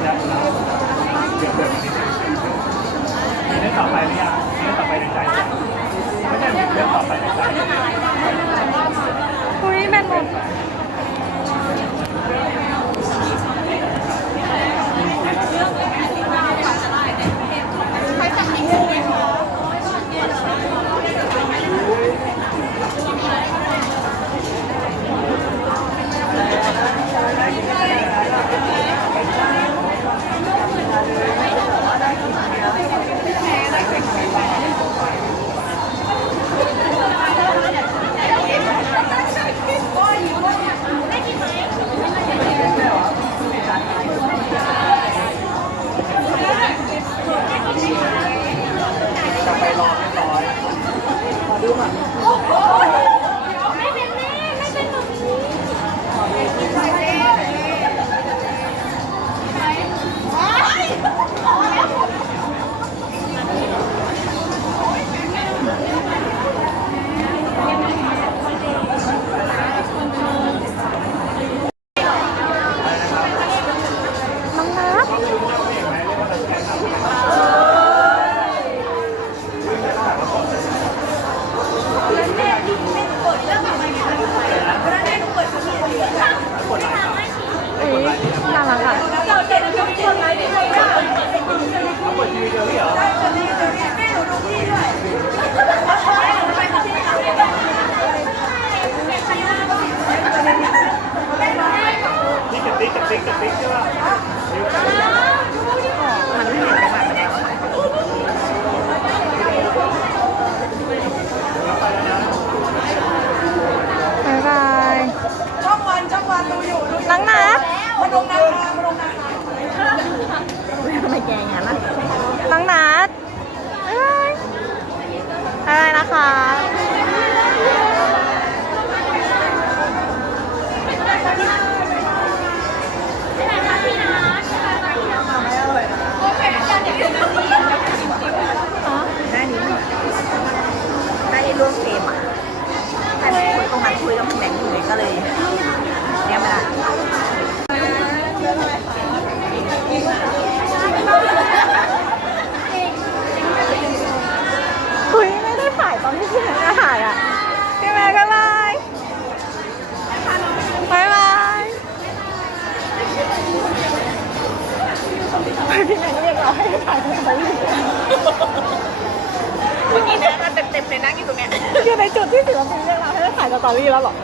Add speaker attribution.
Speaker 1: เดี๋ยวเดี๋ยวมีเรื่องต่อไปหรือยังเรื่องต่อไปในใจไม่ใช่มีเรื่องต่อไปในใจ
Speaker 2: อุ้ยแม่นหมด
Speaker 1: จะไปรอเรียบร้ อ
Speaker 2: บ๊ายบาย
Speaker 3: ช่องวันช่องวันดูอยู่ดูอยู่
Speaker 2: น้องนับ
Speaker 3: มาลงนาคามาลงนาคา
Speaker 2: ทำไมแกอย่างนั้นล่ะน้องนัดบ๊ายบายอะไรนะคะ
Speaker 3: หน้านี้หน้านี้ร่วมเกมอะแต่คุยตรงนั้นคุยแล้วมันแบ่งคุยก็เลยเนี่ยไม่ได้
Speaker 2: คุยไม่ได้ถ่ายตอนที่พี่แม่จะถ่ายอะ พี่แม่บ๊ายบายบ๊ายบายพี่แม่เรียกเราให้ถ่ายตอนนี้
Speaker 3: เมื่อกี้นะเต็มเต็มเลยนั่งอยู่ตรงเนี้ย
Speaker 2: อยู่ในจุดที่ศิลปินเรียกเราให้ถ่ายสตอรี่แล้วเหรอ